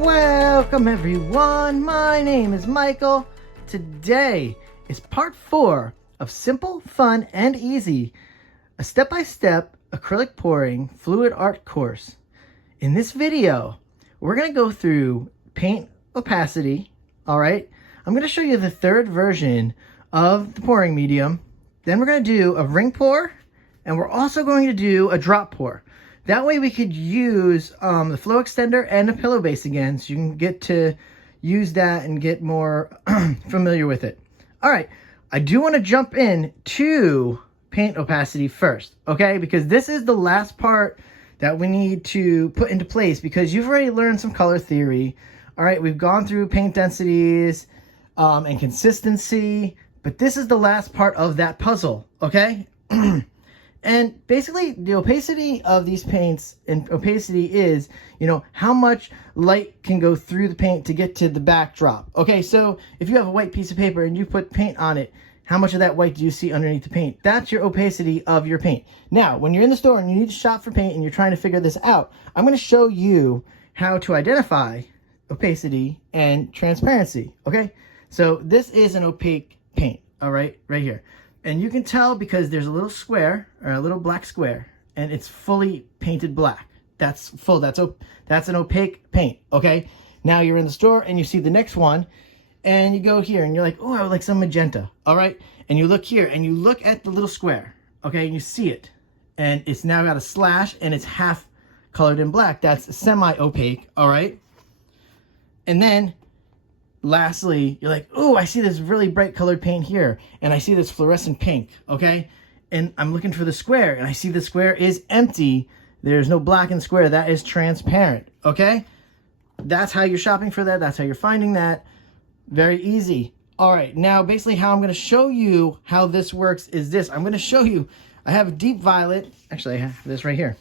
Welcome everyone, my name is Michael. Today is part 4 of Simple, Fun, and Easy, a step-by-step acrylic pouring fluid art course. In this video, we're going to go through paint opacity, alright? I'm going to show you the third version of the pouring medium. Then we're going to do a ring pour, and we're also going to do a drop pour. That way we could use the flow extender and the pillow base again, so you can get to use that and get more familiar with it. All right, I do want to jump in to paint opacity first, okay? Because this is the last part that we need to put into place, because you've already learned some color theory. All right, we've gone through paint densities and consistency, but this is the last part of that puzzle, okay? And basically, the opacity of these paints, and opacity is, how much light can go through the paint to get to the backdrop. Okay, so if you have a white piece of paper and you put paint on it, how much of that white do you see underneath the paint? That's your opacity of your paint. Now, when you're in the store and you need to shop for paint and you're trying to figure this out, I'm going to show you how to identify opacity and transparency, okay? So this is an opaque paint, all right here. And you can tell because there's a little square, or a little black square, and it's fully painted black. That's full, that's an opaque paint, okay? Now you're in the store and you see the next one, and you go here and you're like, oh, I would like some magenta, all right? And you look here and you look at the little square, okay? And you see it, and it's now got a slash and it's half colored in black. That's semi-opaque, all right? And then lastly, you're like, oh, I see this really bright colored paint here, and I see this fluorescent pink, okay? And I'm looking for the square, and I see the square is empty. There's no black in the square. That is transparent, okay? That's how you're shopping for that. That's how you're finding that. Very easy. All right, now basically how I'm going to show you how this works is this. I'm going to show you, I have a deep violet. Actually, I have this right here.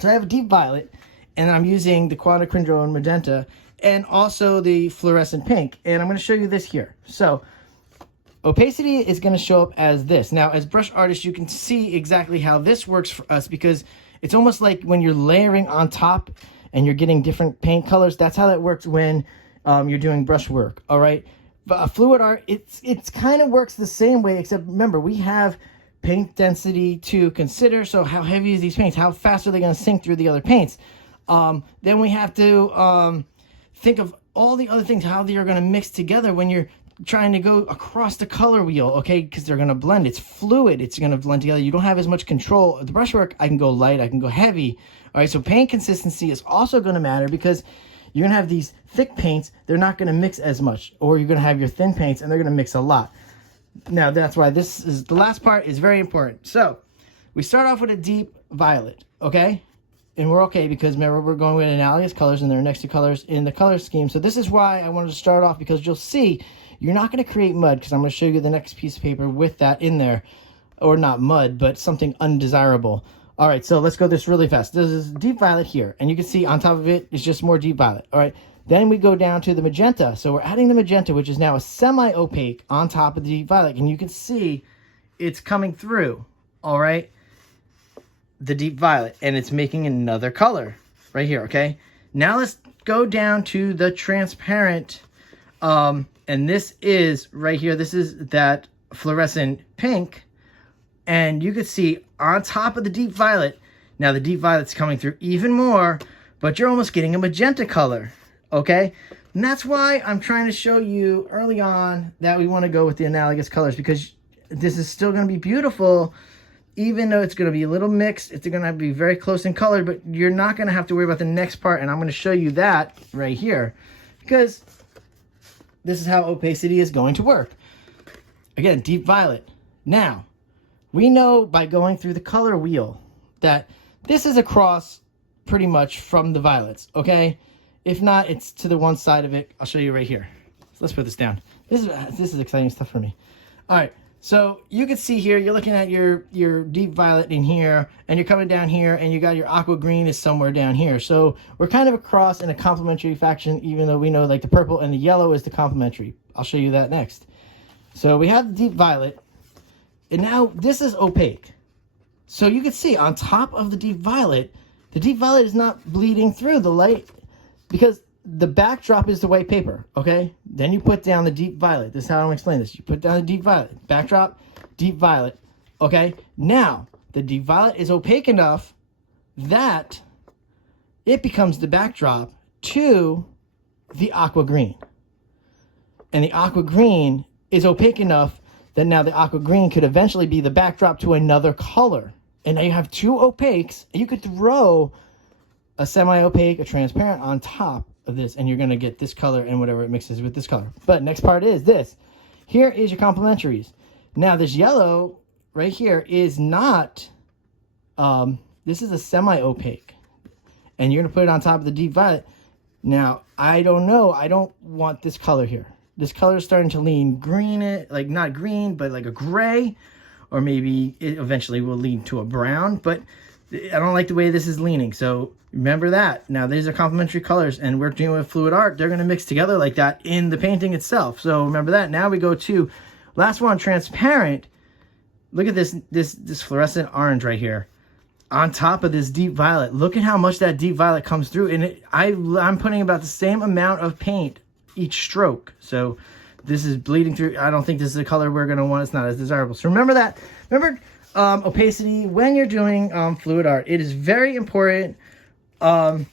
So I have a deep violet, and I'm using the quadricrindrone magenta, and also the fluorescent pink. And I'm going to show you this here. So opacity is going to show up as this. Now, as brush artists, you can see exactly how this works for us, because it's almost like when you're layering on top and you're getting different paint colors. That's how that works when you're doing brush work, all right? But fluid art, it's kind of works the same way, except remember, we have paint density to consider. So how heavy is these paints? How fast are they going to sink through the other paints? Then we have to think of all the other things, how they are going to mix together when you're trying to go across the color wheel, okay? Because they're going to blend. It's fluid. It's going to blend together. You don't have as much control. The brushwork, I can go light. I can go heavy. All right, so paint consistency is also going to matter, because you're going to have these thick paints. They're not going to mix as much. Or you're going to have your thin paints, and they're going to mix a lot. Now, that's why this is the last part is very important. So we start off with a deep violet, okay? And we're okay, because remember, we're going with analogous colors, and there are next to colors in the color scheme. So this is why I wanted to start off, because you'll see you're not going to create mud, because I'm going to show you the next piece of paper with that in there. Or not mud, but something undesirable. All right, so let's go this really fast. This is deep violet here, and you can see on top of it is just more deep violet. All right, then we go down to the magenta. So we're adding the magenta, which is now a semi-opaque on top of the deep violet, and you can see it's coming through, all right? The deep violet, and it's making another color right here, okay? Now let's go down to the transparent, and this is right here. This is that fluorescent pink, and you can see on top of the deep violet, now the deep violet's coming through even more, but you're almost getting a magenta color, okay? And that's why I'm trying to show you early on that we want to go with the analogous colors, because this is still going to be beautiful. Even though it's going to be a little mixed, it's going to be very close in color, but you're not going to have to worry about the next part, and I'm going to show you that right here, because this is how opacity is going to work. Again, deep violet. Now, we know by going through the color wheel that this is across pretty much from the violets, okay? If not, it's to the one side of it. I'll show you right here. So let's put this down. This is exciting stuff for me. All right. So you can see here, you're looking at your deep violet in here, and you're coming down here, and you got your aqua green is somewhere down here. So we're kind of across in a complementary fashion, even though we know like the purple and the yellow is the complementary. I'll show you that next. So we have the deep violet, and now this is opaque. So you can see on top of the deep violet is not bleeding through the light, because the backdrop is the white paper, okay? Then you put down the deep violet. This is how I'm gonna explain this. You put down the deep violet, backdrop, deep violet, okay? Now, the deep violet is opaque enough that it becomes the backdrop to the aqua green. And the aqua green is opaque enough that now the aqua green could eventually be the backdrop to another color. And now you have two opaques, and you could throw a semi-opaque, a transparent on top of this, and you're going to get this color and whatever it mixes with this color. But next part is this. Here is your complementaries. Now this yellow right here is not, this is a semi-opaque. And you're going to put it on top of the deep violet. Now, I don't know. I don't want this color here. This color is starting to lean green, like not green, but like a gray. Or maybe it eventually will lean to a brown. But I don't like the way this is leaning. So remember that. Now, these are complementary colors. And we're dealing with fluid art. They're going to mix together like that in the painting itself. So remember that. Now we go to last one, transparent. Look at this fluorescent orange right here. On top of this deep violet. Look at how much that deep violet comes through. And I'm putting about the same amount of paint each stroke. So this is bleeding through. I don't think this is the color we're going to want. It's not as desirable. So remember that. Remember opacity when you're doing fluid art. It is very important part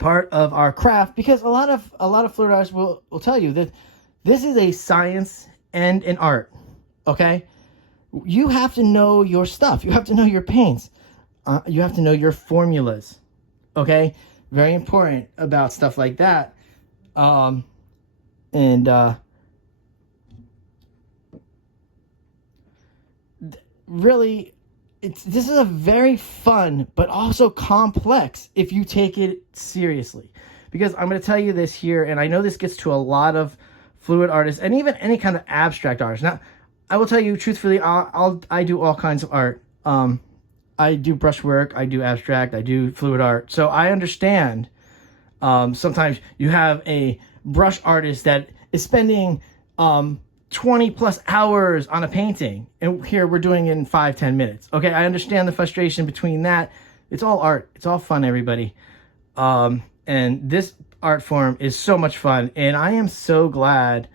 of our craft, because a lot of fluid artists will tell you that this is a science and an art. Okay? You have to know your stuff. You have to know your paints. You have to know your formulas. Okay? Very important about stuff like that. Really, this is a very fun, but also complex if you take it seriously. Because I'm going to tell you this here, and I know this gets to a lot of fluid artists, and even any kind of abstract artist. Now, I will tell you truthfully, I do all kinds of art. I do brushwork, I do abstract, I do fluid art. So I understand sometimes you have a brush artist that is spending 20 plus hours on a painting, and here we're doing it in 5-10 minutes. Okay, I understand the frustration between that. It's all art. It's all fun, everybody. And this art form is so much fun, and I am so glad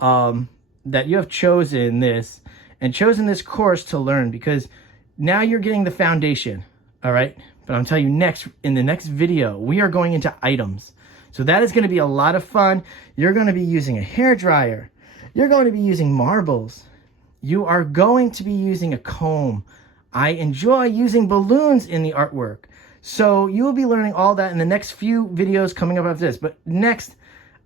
that you have chosen this and chosen this course to learn, because now you're getting the foundation, all right? But I'm telling you, in the next video, we are going into items. So that is going to be a lot of fun. You're going to be using a hairdryer. You're going to be using marbles. You are going to be using a comb. I enjoy using balloons in the artwork. So you will be learning all that in the next few videos coming up after this. But next,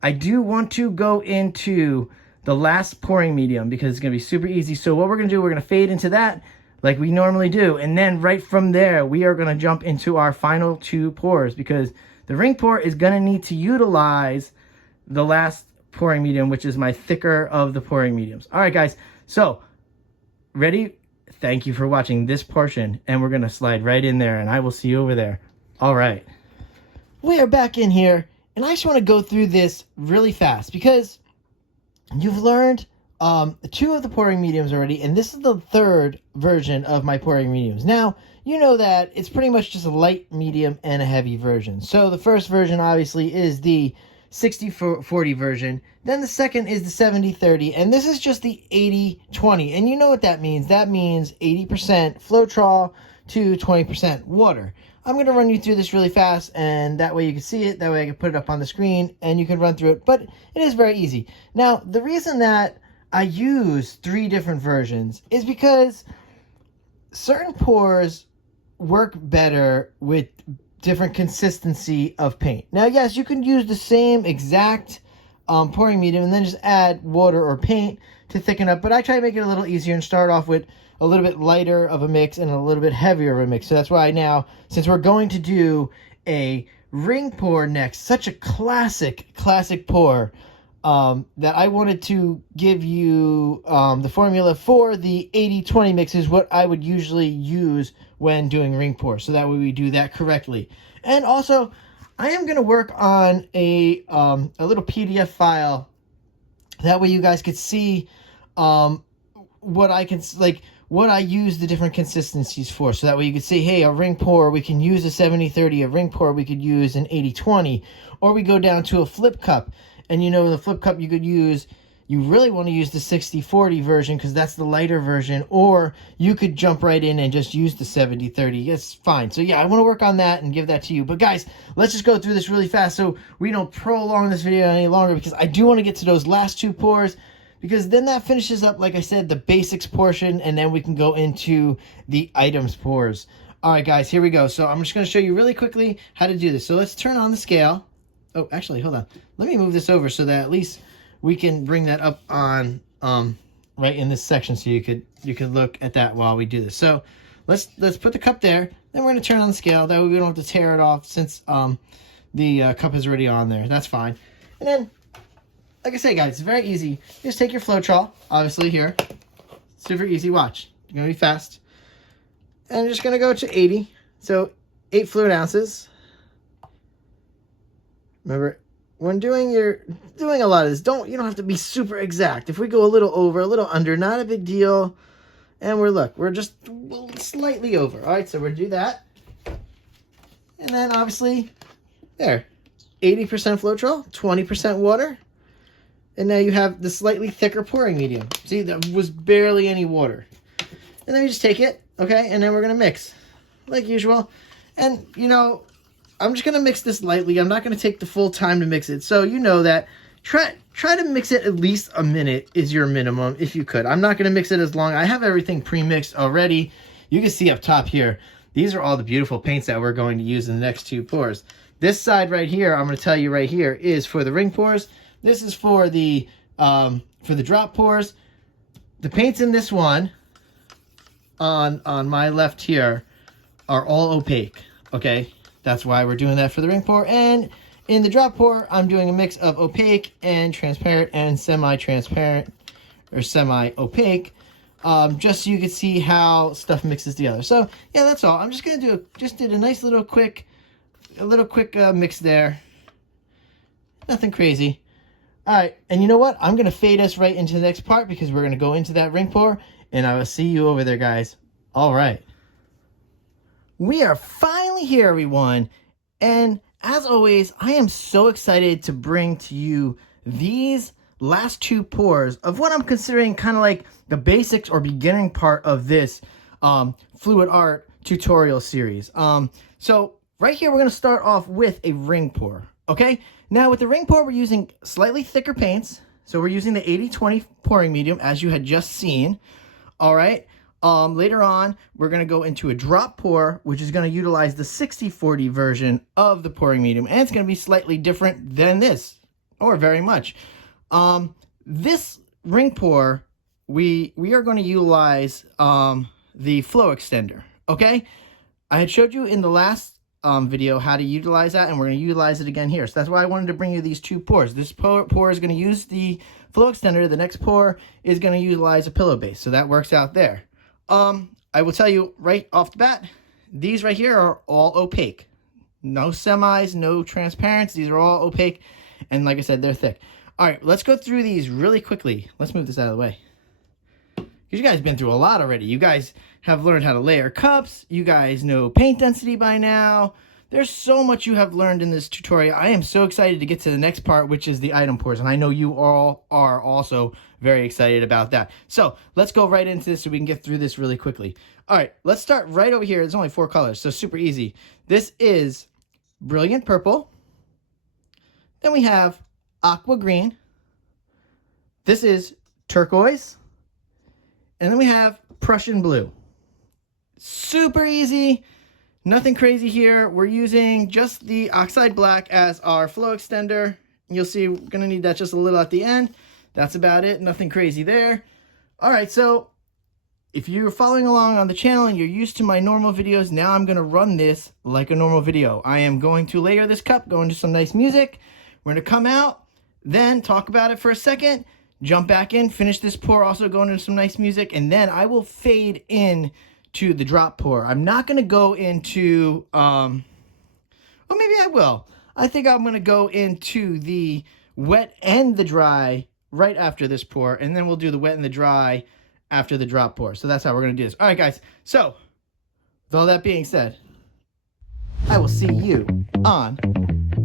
I do want to go into the last pouring medium, because it's going to be super easy. So what we're going to do, we're going to fade into that like we normally do. And then right from there, we are going to jump into our final two pours, because the ring pour is going to need to utilize the last pouring medium, which is my thicker of the pouring mediums. All right, guys. So, ready? Thank you for watching this portion. And we're going to slide right in there, and I will see you over there. All right. We are back in here, and I just want to go through this really fast, because you've learned two of the pouring mediums already, and this is the third version of my pouring mediums. Now, you know that it's pretty much just a light, medium, and a heavy version. So the first version, obviously, is the 60-40 version. Then the second is the 70-30, and this is just the 80-20. And you know what that means. That means 80% Floetrol to 20% water. I'm going to run you through this really fast, and that way you can see it. That way I can put it up on the screen, and you can run through it. But it is very easy. Now, the reason that I use 3 different versions is because certain pours work better with different consistency of paint. Now, yes, you can use the same exact pouring medium and then just add water or paint to thicken up, but I try to make it a little easier and start off with a little bit lighter of a mix and a little bit heavier of a mix. So that's why now, since we're going to do a ring pour next, such a classic pour, that I wanted to give you the formula for the 80-20 mix is what I would usually use when doing ring pour. So that way we do that correctly. And also, I am going to work on a little PDF file. That way you guys could see what I can, like, what I use the different consistencies for. So that way you could say, hey, a ring pour, we can use a 70-30. A ring pour, we could use an 80-20. Or we go down to a flip cup. And you know, the flip cup you could use, you really want to use the 60-40 version because that's the lighter version. Or you could jump right in and just use the 70-30. It's fine. So yeah, I want to work on that and give that to you. But guys, let's just go through this really fast so we don't prolong this video any longer, because I do want to get to those last two pours, because then that finishes up, like I said, the basics portion, and then we can go into the items pours. All right, guys, here we go. So I'm just going to show you really quickly how to do this. So let's turn on the scale. Oh, actually, hold on. Let me move this over so that at least we can bring that up on right in this section, so you could look at that while we do this. So let's put the cup there. Then we're going to turn on the scale. That way we don't have to tear it off since the cup is already on there. That's fine. And then, like I say, guys, it's very easy. Just take your Floetrol, obviously here. Super easy. Watch. You're going to be fast. And I'm just going to go to 80. So 8 fluid ounces. Remember, when doing a lot of this, you don't have to be super exact. If we go a little over, a little under, not a big deal. And we're just slightly over. All right, so we'll do that. And then obviously, there, 80% Floetrol, 20% water. And now you have the slightly thicker pouring medium. See, that was barely any water. And then we just take it, okay? And then we're going to mix, like usual. And, you know, I'm just going to mix this lightly. I'm not going to take the full time to mix it. So you know that. Try to mix it at least a minute is your minimum, if you could. I'm not going to mix it as long. I have everything pre-mixed already. You can see up top here, these are all the beautiful paints that we're going to use in the next two pours. This side right here, I'm going to tell you right here, is for the ring pours. This is for the drop pours. The paints in this one, on my left here, are all opaque. Okay, that's why we're doing that for the ring pour. And in the drop pour, I'm doing a mix of opaque and transparent and semi-transparent or semi-opaque, just so you can see how stuff mixes together. So yeah, that's all. I'm just gonna did a nice little quick mix there. Nothing crazy. All right, and you know what? I'm going to fade us right into the next part because we're going to go into that ring pour, and I will see you over there, guys. All right. We are finally here, everyone, and as always, I am so excited to bring to you these last two pours of what I'm considering kind of like the basics or beginning part of this fluid art tutorial series. So right here, we're going to start off with a ring pour, okay? Now, with the ring pour, we're using slightly thicker paints. So we're using the 80-20 pouring medium, as you had just seen. All right. Later on, we're going to go into a drop pour, which is going to utilize the 60-40 version of the pouring medium. And it's going to be slightly different than this, or very much. This ring pour, we are going to utilize the flow extender, okay? I had showed you in the last video how to utilize that, and we're going to utilize it again here. So that's why I wanted to bring you these two pours. This pour is going to use the flow extender. The next pour is going to utilize a pillow base. So that works out there. I will tell you right off the bat, these right here are all opaque. No semis, no transparents. These are all opaque. And like I said, they're thick. All right, let's go through these really quickly. Let's move this out of the way. You guys have been through a lot already. You guys have learned how to layer cups. You guys know paint density by now. There's so much you have learned in this tutorial. I am so excited to get to the next part, which is the item pours. And I know you all are also very excited about that. So let's go right into this so we can get through this really quickly. All right, let's start right over here. There's only 4 colors, so super easy. This is Brilliant Purple. Then we have Aqua Green. This is Turquoise. And then we have Prussian Blue. Super easy. Nothing crazy here. We're using just the Oxide Black as our flow extender. You'll see we're going to need that just a little at the end. That's about it. Nothing crazy there. All right, so if you're following along on the channel and you're used to my normal videos, now I'm going to run this like a normal video. I am going to layer this cup, go into some nice music. We're going to come out, then talk about it for a second, jump back in, finish this pour, also go into some nice music, and then I will fade in to the drop pour. I'm not going to go into, well, maybe I will. I think I'm going to go into the wet and the dry right after this pour, and then we'll do the wet and the dry after the drop pour. So that's how we're going to do this. All right, guys. So with all that being said, I will see you on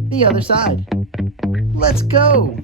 the other side. Let's go.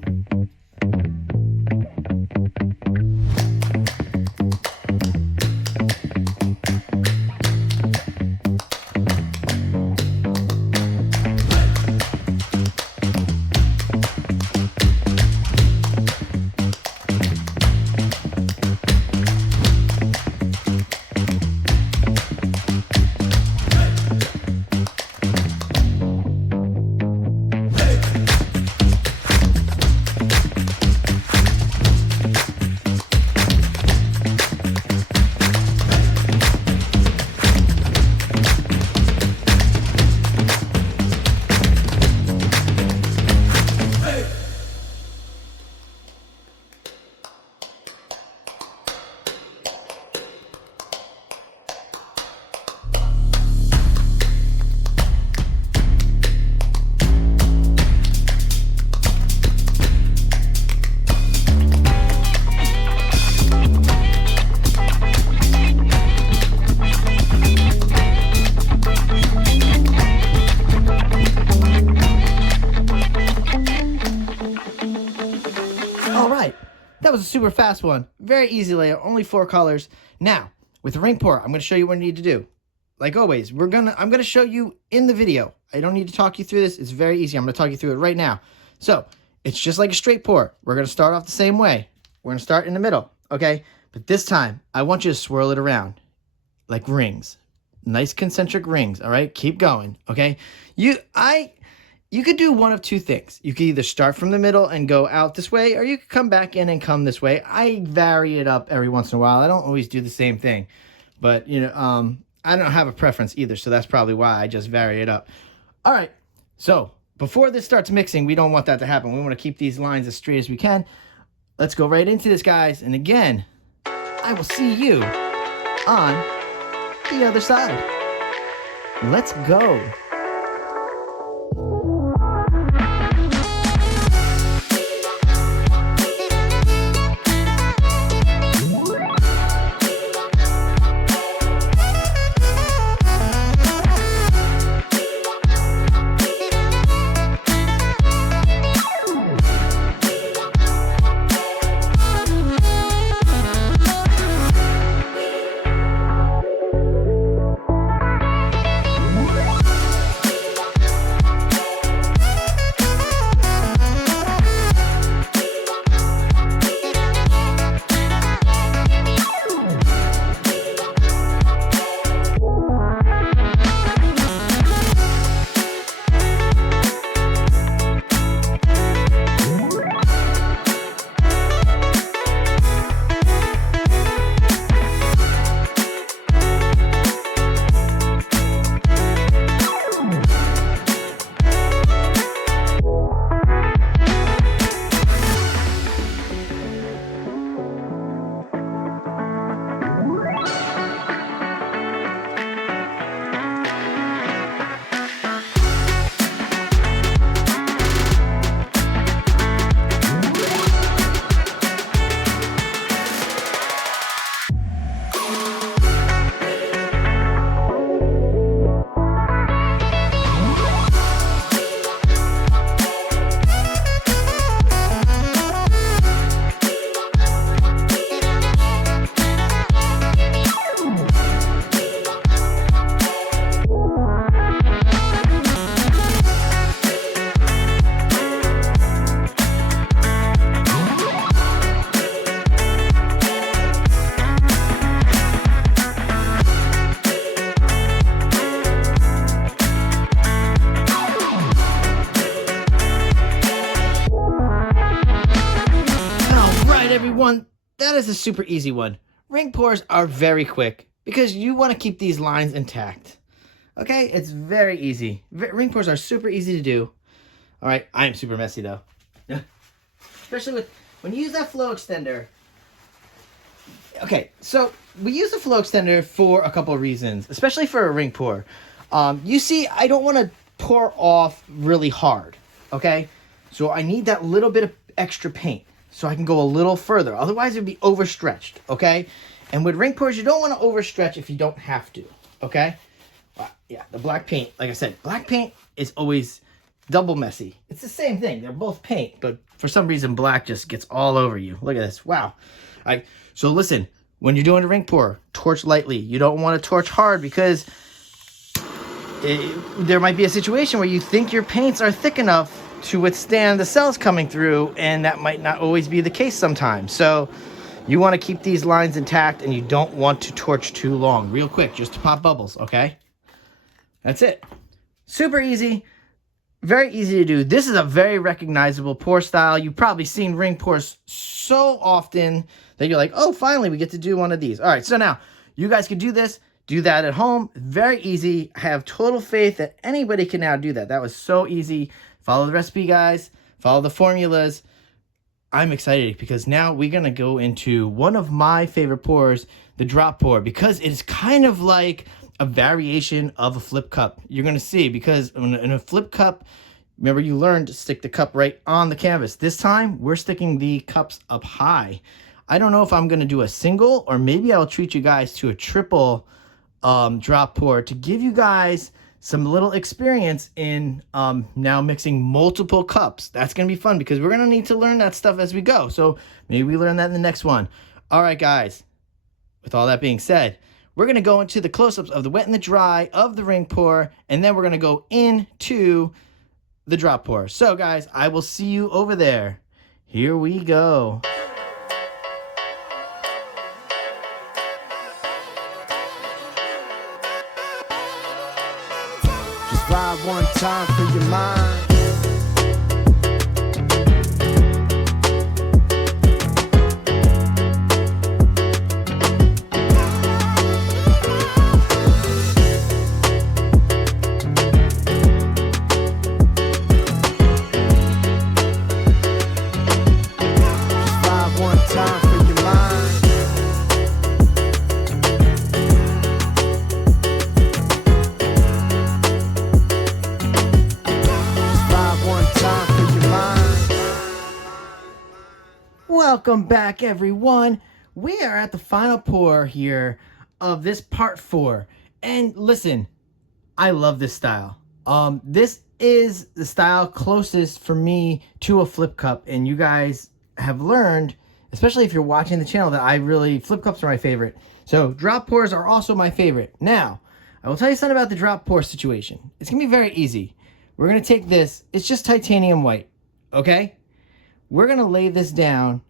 That was a super fast one. Very easy layout, only 4 colors. Now, with the ring pour, I'm going to show you what you need to do. Like always, I'm going to show you in the video. I don't need to talk you through this. It's very easy. I'm going to talk you through it right now. So, it's just like a straight pour. We're going to start off the same way. We're going to start in the middle, okay? But this time, I want you to swirl it around like rings. Nice concentric rings, all right? Keep going, okay? You could do one of 2 things. You could either start from the middle and go out this way, or you could come back in and come this way. I vary it up every once in a while. I don't always do the same thing. But, you know, I don't have a preference either, so that's probably why I just vary it up. All right, so before this starts mixing, we don't want that to happen. We want to keep these lines as straight as we can. Let's go right into this, guys. And again, I will see you on the other side. Let's go. Everyone, that is a super easy one. Ring pours are very quick because you want to keep these lines intact. Okay, it's very easy. Ring pours are super easy to do. All right, I am super messy though. Especially when you use that flow extender. Okay, so we use the flow extender for a couple of reasons, especially for a ring pour. You see, I don't want to pour off really hard, okay? So I need that little bit of extra paint. so I can go a little further. Otherwise, it'd be overstretched, okay? And with ring pours, you don't want to overstretch if you don't have to, okay? Yeah, the black paint, like I said, black paint is always double messy. It's the same thing. They're both paint, but for some reason, black just gets all over you. Look at this. Wow. All right, so listen, when you're doing a ring pour, torch lightly. You don't want to torch hard because there might be a situation where you think your paints are thick enough to withstand the cells coming through, and that might not always be the case sometimes. So you want to keep these lines intact, and you don't want to torch too long. Real quick, just to pop bubbles, okay? That's it. Super easy. Very easy to do. This is a very recognizable pour style. You've probably seen ring pours so often that you're like, oh, finally, we get to do one of these. All right, so now you guys can do this. Do that at home. Very easy. I have total faith that anybody can now do that. That was so easy. Follow the recipe, guys. Follow the formulas. I'm excited because now we're going to go into one of my favorite pours, the drop pour, because it's kind of like a variation of a flip cup. You're going to see, because in a flip cup, remember you learned to stick the cup right on the canvas. This time, we're sticking the cups up high. I don't know if I'm going to do a single, or maybe I'll treat you guys to a triple drop pour to give you guys some little experience in now mixing multiple cups. That's going to be fun because we're going to need to learn that stuff as we go. So maybe we learn that in the next one. All right, guys. With all that being said, we're going to go into the close-ups of the wet and the dry of the ring pour, and then we're going to go into the drop pour. So, guys, I will see you over there. Here we go. Just ride one time for your mind. Welcome back, everyone. We are at the final pour here of this part 4. And listen, I love this style. This is the style closest for me to a flip cup. And you guys have learned, especially if you're watching the channel, that flip cups are my favorite. So drop pours are also my favorite. Now, I will tell you something about the drop pour situation. It's going to be very easy. We're going to take this. It's just titanium white. Okay? We're going to lay this down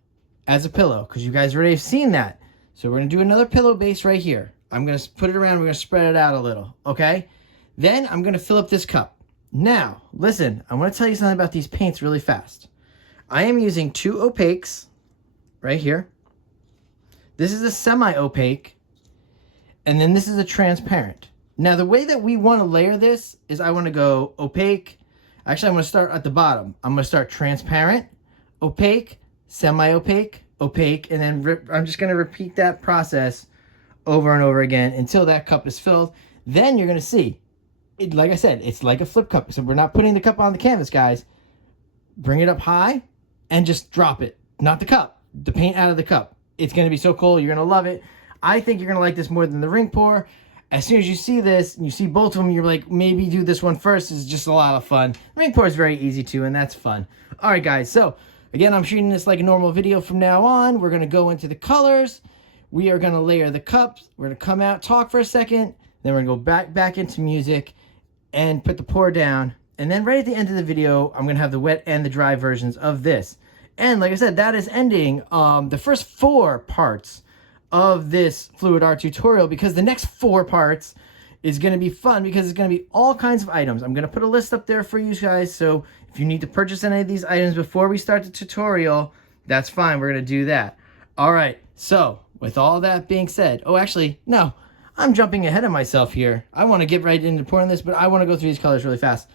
as a pillow because you guys already have seen that. So we're going to do another pillow base right here. I'm going to put it around. We're going to spread it out a little. Okay? Then I'm going to fill up this cup. Now, listen, I want to tell you something about these paints really fast. I am using 2 opaques right here. This is a semi-opaque. And then this is a transparent. Now, the way that we want to layer this is I want to go opaque. Actually, I'm going to start at the bottom. I'm going to start transparent, opaque, semi-opaque, opaque, and then I'm just going to repeat that process over and over again until that cup is filled. Then you're going to see, like I said, it's like a flip cup. So we're not putting the cup on the canvas, guys. Bring it up high and just drop it. Not the cup, the paint out of the cup. It's going to be so cool. You're going to love it. I think you're going to like this more than the ring pour. As soon as you see this, and you see both of them, you're like, maybe do this one first. It's just a lot of fun. Ring pour is very easy too, and that's fun. All right, guys. So, again, I'm shooting this like a normal video from now on. We're going to go into the colors. We are going to layer the cups. We're going to come out, talk for a second. Then we're going to go back into music and put the pour down. And then right at the end of the video, I'm going to have the wet and the dry versions of this. And like I said, that is ending the first 4 parts of this fluid art tutorial, because the next 4 parts is going to be fun because it's going to be all kinds of items. I'm going to put a list up there for you guys, so if you need to purchase any of these items before we start the tutorial, that's fine. We're going to do that. All right, so with all that being said, oh, actually, no, I'm jumping ahead of myself here. I want to get right into pouring this, but I want to go through these colors really fast.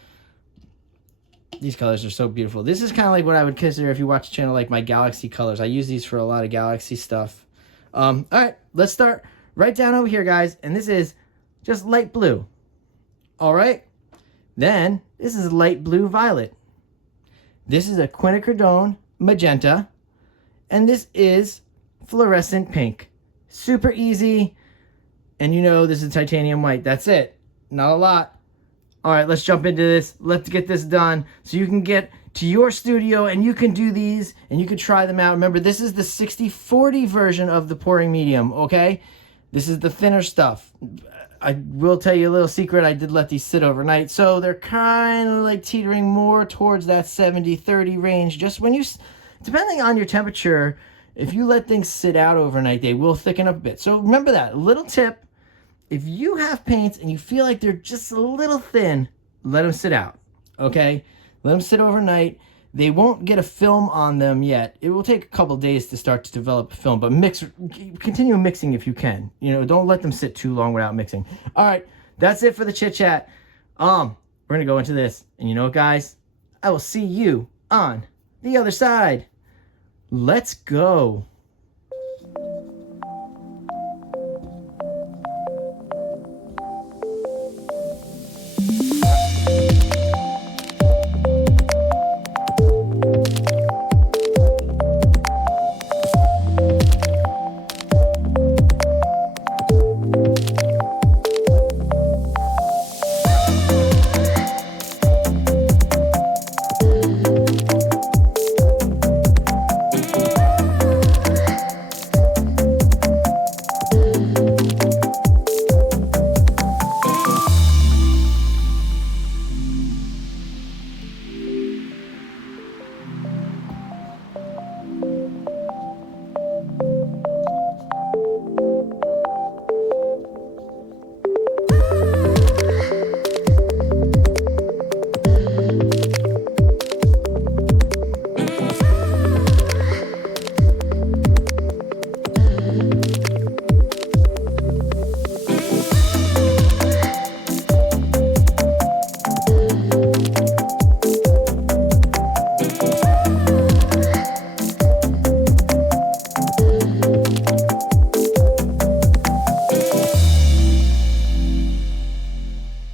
These colors are so beautiful. This is kind of like what I would consider, if you watch the channel, like my Galaxy colors. I use these for a lot of Galaxy stuff. All right, let's start right down over here, guys. And this is just light blue. All right. Then this is light blue violet. This is a quinacridone magenta. And this is fluorescent pink. Super easy. And you know this is titanium white. That's it. Not a lot. All right, let's jump into this. Let's get this done so you can get to your studio and you can do these and you can try them out. Remember, this is the 60-40 version of the pouring medium, okay? This is the thinner stuff. I will tell you a little secret. I did let these sit overnight, so they're kind of like teetering more towards that 70-30 range. Just when you, depending on your temperature, if you let things sit out overnight, they will thicken up a bit. So remember that. A little tip, if you have paints and you feel like they're just a little thin, let them sit out, okay? Let them sit overnight. They won't get a film on them yet. It will take a couple days to start to develop a film, but continue mixing if you can. You know, don't let them sit too long without mixing. All right, that's it for the chit chat. We're gonna go into this, and you know what, guys? I will see you on the other side. Let's go.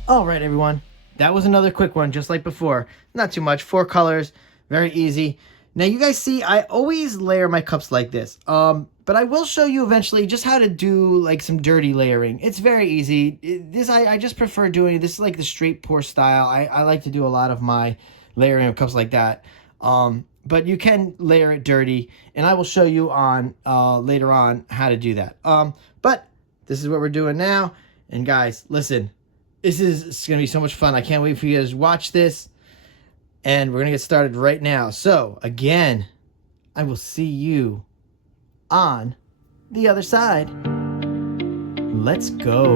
All right, everyone. That was another quick one, just like before. Not too much. 4 colors. Very easy. Now, you guys see, I always layer my cups like this. But I will show you eventually just how to do, like, some dirty layering. It's very easy. I just prefer doing this is like the straight pour style. I like to do a lot of my layering of cups like that. But you can layer it dirty, and I will show you on later on how to do that. But this is what we're doing now. And, guys, listen. This is going to be so much fun. I can't wait for you guys to watch this. And we're going to get started right now. So, again, I will see you on the other side. Let's go.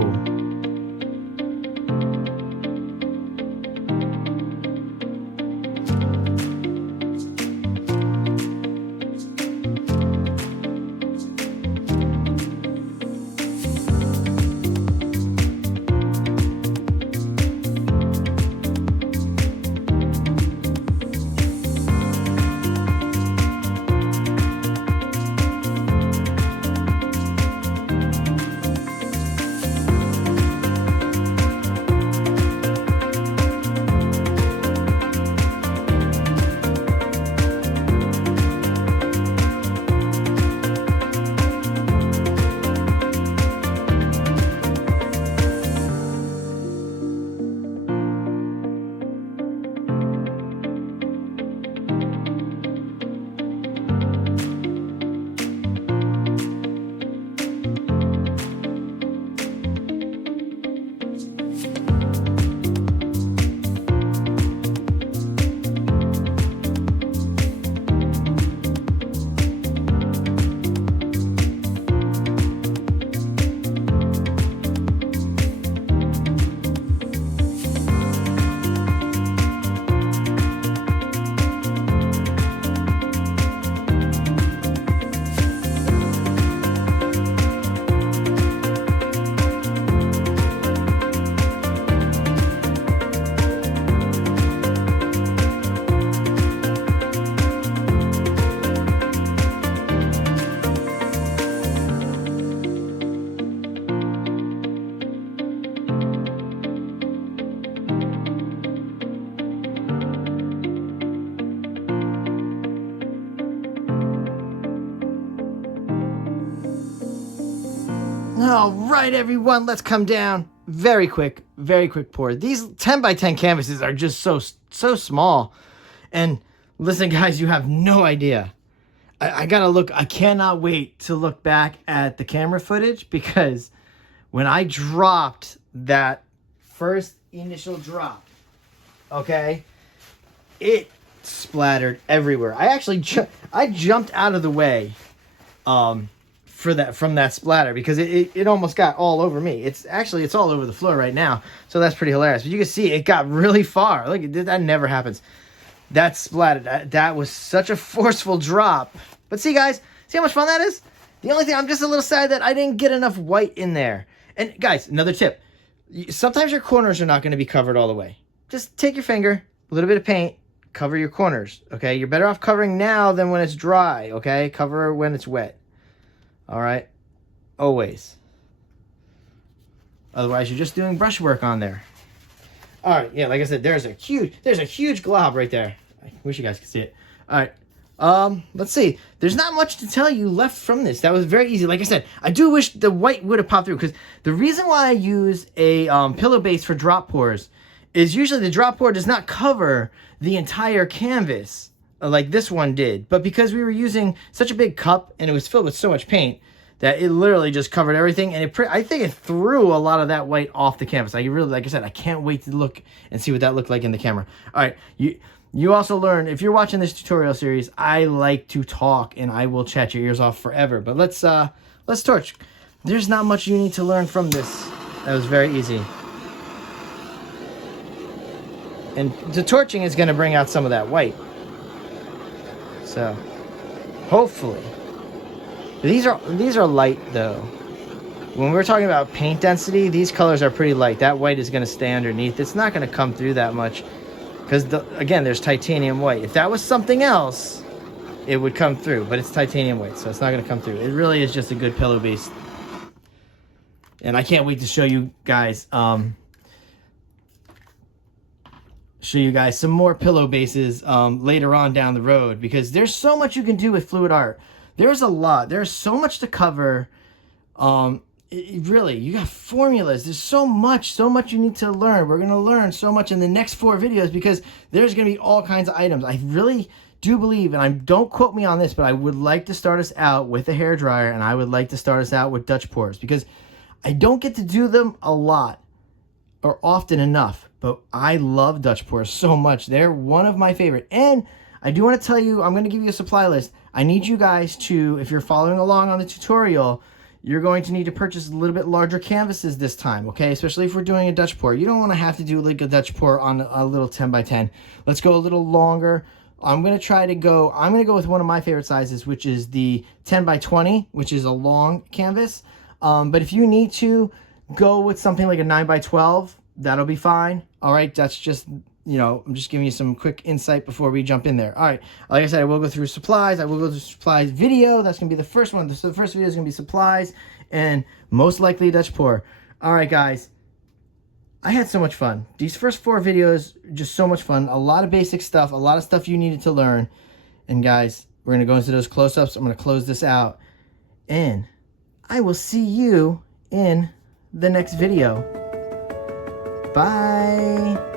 All right, everyone, let's come down. Very quick pour. These 10 by 10 canvases are just so small. And listen, guys, you have no idea. I gotta look. I cannot wait to look back at the camera footage, because when I dropped that first initial drop, okay, it splattered everywhere. I actually I jumped out of the way from that splatter, because it almost got all over me. It's all over the floor right now, so that's pretty hilarious. But you can see it got really far. Look, that never happens. That splattered. That was such a forceful drop. But see, guys, see how much fun that is? The only thing, I'm just a little sad that I didn't get enough white in there. And guys, another tip. Sometimes your corners are not going to be covered all the way. Just take your finger, a little bit of paint, cover your corners, okay? You're better off covering now than when it's dry, okay? Cover when it's wet. All right? Always. Otherwise, you're just doing brush work on there. All right, yeah, like I said, there's a huge glob right there. I wish you guys could see it. All right, let's see. There's not much to tell you left from this. That was very easy. Like I said, I do wish the white would have popped through, because the reason why I use a pillow base for drop pours is usually the drop pour does not cover the entire canvas like this one did. But because we were using such a big cup and it was filled with so much paint, that it literally just covered everything, and I think it threw a lot of that white off the canvas. I really, like I said, I can't wait to look and see what that looked like in the camera. All right, you also learn, if you're watching this tutorial series, I like to talk and I will chat your ears off forever. But let's torch. There's not much you need to learn from this. That was very easy. And the torching is going to bring out some of that white. So, hopefully. These are light, though. When we're talking about paint density, these colors are pretty light. That white is going to stay underneath. It's not going to come through that much, because, again, there's titanium white. If that was something else, it would come through, but it's titanium white, so it's not going to come through. It really is just a good pillow base. And I can't wait to show you guys some more pillow bases later on down the road, because there's so much you can do with fluid art. There's a lot. There's so much to cover. Really, you got formulas. There's so much you need to learn. We're going to learn so much in the next 4 videos, because there's going to be all kinds of items. I really do believe, and don't quote me on this, but I would like to start us out with a hairdryer, and I would like to start us out with Dutch pours, because I don't get to do them a lot or often enough, but I love Dutch pours so much. They're one of my favorite. And I do want to tell you, I'm going to give you a supply list. I need you guys to, if you're following along on the tutorial, you're going to need to purchase a little bit larger canvases this time, okay? Especially if we're doing a Dutch pour. You don't want to have to do like a Dutch pour on a little 10 by 10. Let's go a little longer. I'm going to go with one of my favorite sizes, which is the 10 by 20, which is a long canvas. But if you need to go with something like a 9 by 12, that'll be fine. All right, that's just, I'm just giving you some quick insight before we jump in there. All right, like I said, I will go through supplies. I will go through supplies video. That's going to be the first one. So the first video is going to be supplies and most likely Dutch pour. All right, guys. I had so much fun. These first 4 videos, just so much fun. A lot of basic stuff, a lot of stuff you needed to learn. And guys, we're going to go into those close-ups. I'm going to close this out. And I will see you in the next video. Bye.